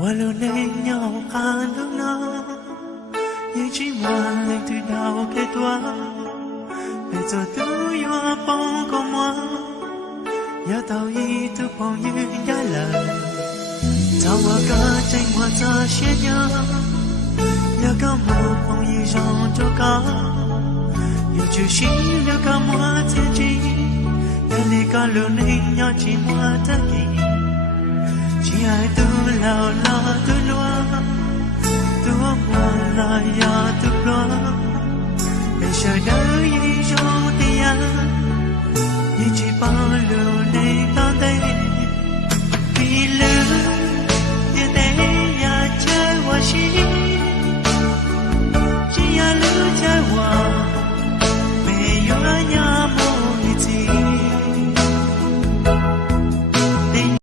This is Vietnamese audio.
Walau lenyau kandungna Yeji wale tu dao ke tua Bezo tu yo pong ko moi Ya tao yi tu pong yu ya la Tao wa ka chai wa za xie nya Ya ka mo pong yi zhong zhou ka Yu chu xi ya ka mo zi ji Ya li ka lu ni ya chi mo ta ki Chỉ ai tu lao lao tu loa tu hoa la ya tu loa bây giờ đời yêu trong tia như chỉ bao lâu